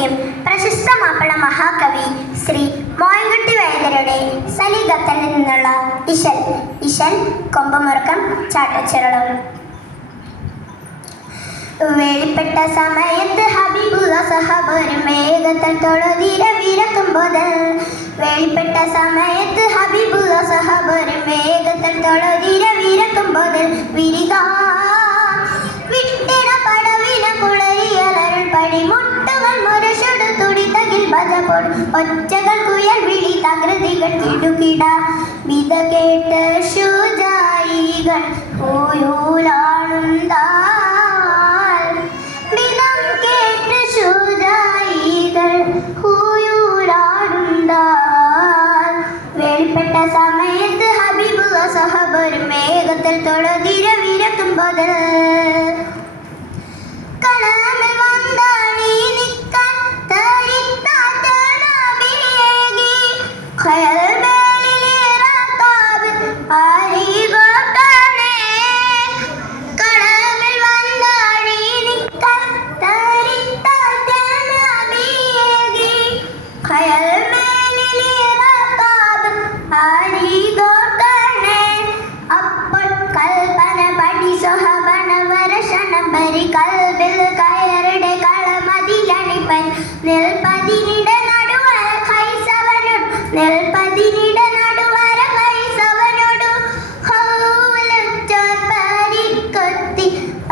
വിളിക്കും. പ്രശസ്ത മാപ്പിള മഹാകവി ശ്രീ മോയിൻകുട്ടി വൈദ്യരുടെ സലീഗത്തിൽ നിന്നുള്ള ഇശൽ. ഇശൽ കൊമ്പുമുറുക്കം ചാട്ടച്ചിറളും. വെളിപ്പെട്ട സമയത്ത് ഹബീബുള്ള സഹബ് ഒരു മേഘത്തിൽ തൊഴുതിര വിരക്കുമ്പോൾ. വെളിപ്പെട്ട സമയത്ത് ഹബീബുള്ള സഹബ് ഒരു മേഘത്തിൽ തൊഴുതിര വിരക്കുമ്പോൾ. വിരിക വിട്ടിട പടവിന കുളരിയലരുൾ പടിമുട്ടുകൾ മുരശൊടു തുടിതകിൽ ഭജപോൾ. ഒച്ചകൾ കുയൽ വിളി തകൃതികൾ കിടുകിട വിധ കേട്ട് ശുചായികൾ ഊയൂലാണുണ്ടാ. വെളിപ്പെട്ട സമയത്ത് ഹബീബുള്ള സഹബ് ഒരു മേഘത്തിൽ തൊഴുതിര വിരക്കുമ്പോൾ. കണമിൽ വന്നാണീ നിക്കാൻ തരിത്താറ്റ നബിയേകി. ഖയൽമേലിലേറാത്താബ് ആരിഗോട്ടാണേ. കണമിൽ വന്നാണീ നിക്കാൻ തരിത്താറ്റ നബിയേകി. ഖയൽമേലിലേറാത്താബ് ആരിഗോട്ടാണേ. അപ്പോൾ കൽപ്പന പടി സ്വഹബന വരശണം ബരി കൽബിൽ കയറുടെ കളമതിലണിപ്പൻ. നെൽപതിനിട നടുവര കൈസവനോട് നെൽപതിനിട നടുവര കൈസവനോടു ഹൗലച്ചോൻ പരിക്കൊത്തി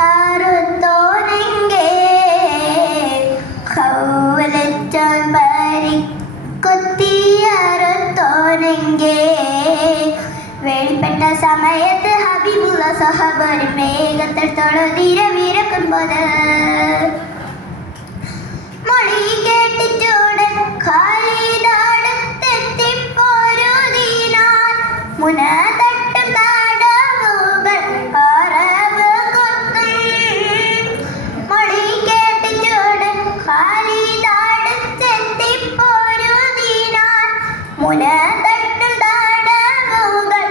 അറുത്തോനെങ്കേ. ഹൗലച്ചോൻ പരിക്കൊത്തി അറുത്തോനെങ്കേ. വെളിപ്പെട്ട സമയത്ത് ഹബീബുള്ള സഹബ് ഒരു മേഘത്തിൽ തൊഴുതിര വിരക്കുമ്പോൾ. മൊഴി കേട്ടിച്ചൂടൻ ഖാലിദടുത്തെത്തിപ്പോരുദീനാൻ. മുന തട്ടും താടവുകൾ അറബ് കൊത്തും. മൊഴി കേട്ടിച്ചൂടൻ ഖാലിദടുത്തെത്തിപ്പോരുദീനാൻ. മുന തട്ടും താടവുകൾ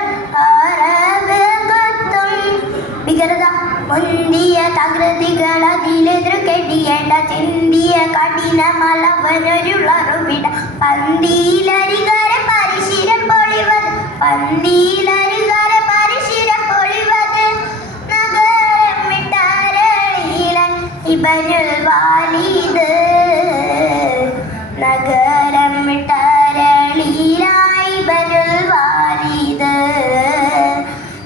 അറബ് കൊത്തും. വികൃത മുന്തിയ തകൃതികൾ അതിലെതിരു കെട്ടിയേണ്ട ചിന്തിയ കഠിന മലവനൊരുളറുവിട. പന്തിയിലരികര പരിശിരം പൊളിവത് പന്തിയിലരികര പരിശിരം പൊളിവത്. നഗരം വിട്ടരളിയിലൻ ഇബ്നുൽ വാലിദ്. നഗരം വിട്ടരളിയിലായി ഇബ്നുൽ വാലിദ്.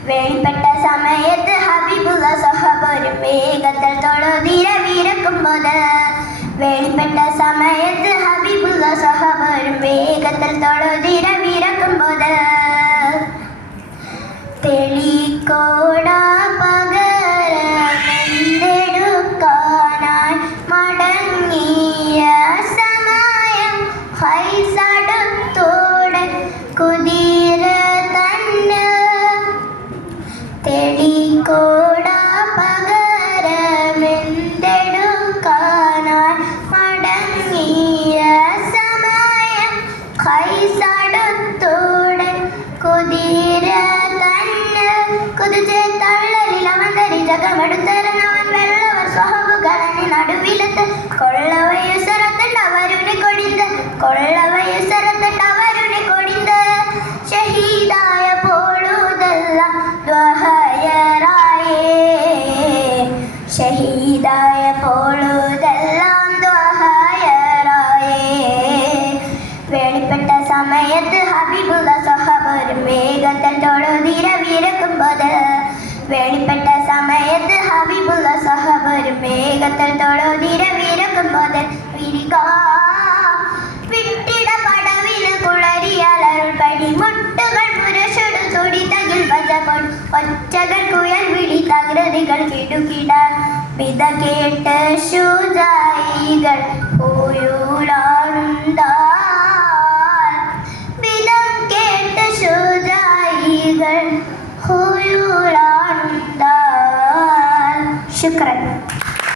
വെളിപ്പെട്ട സമയത്ത് ഹബീബുള്ള സഹബ് ഒരു മേഘത്തിൽ തൊഴുതിര വിരക്കുമ്പോൾ. വെളിപ്പെട്ട സമയത്ത് ഹബീബുള്ള സഹബ് ഒരു മേഘത്തിൽ തൊഴുതിര വിരക്കുമ്പോൾ. തെളിക്കോട പകരമെടുക്കാനായി മടങ്ങിയ സമയം ഹൈസടുത്തോടെ കുതിര തന്നെ. തെളിക്കോട പകരമെന്തെടുക്കാനായി മടങ്ങിയ സമയം ഹൈസടുത്തോടെ കുതിര തന്നെ. കുതിച്ച് തള്ളലിൽ അവൻ തരി ജഗമെടുത്തരനവൻ വെള്ളവർ സ്വഹബുകളെ നടുവിലത്ത്. കൊള്ളവയുസരത്തിട്ടവരുണി കൊടിന്ത് കൊള്ളവയുസരത്തിട്ടവരുണി കൊടിന്ത്. ഷഹീദായ പോളുതെല്ലാം ദ്വഹയറായേ. ഷഹീദായ പോളുതെല്ലാം ദ്വഹയറായേ. വെളിപ്പെട്ട സമയത്ത് ഹബീബുള്ള സഹബ് ഒരു മേഘത്തിൽ തൊഴുതിര വിരക്കുമ്പോൾ. വെളിപ്പെട്ട സമയത്ത് ഹബീബുള്ള സഹബ് ഒരു മേഘത്തിൽ തൊഴുതിര വിരക്കുമ്പോൾ. വിരിക വിട്ടിട പടവിന കുളരിയലരുൾ പടിമുട്ടുകൾ മുരശൊടു തുടിതകിൽ ഭജപോൾ. ഒച്ചകൾ കുയൽ വിളി തകൃതികൾ കിടുകിട വിധ കേട്ട് ശുചായികൾ ഊയൂലാണുണ്ടാൽ. വിധം കേട്ട് ശുചായികൾ ഊയൂലാണുണ്ടാൽ. ശുക്രൻ.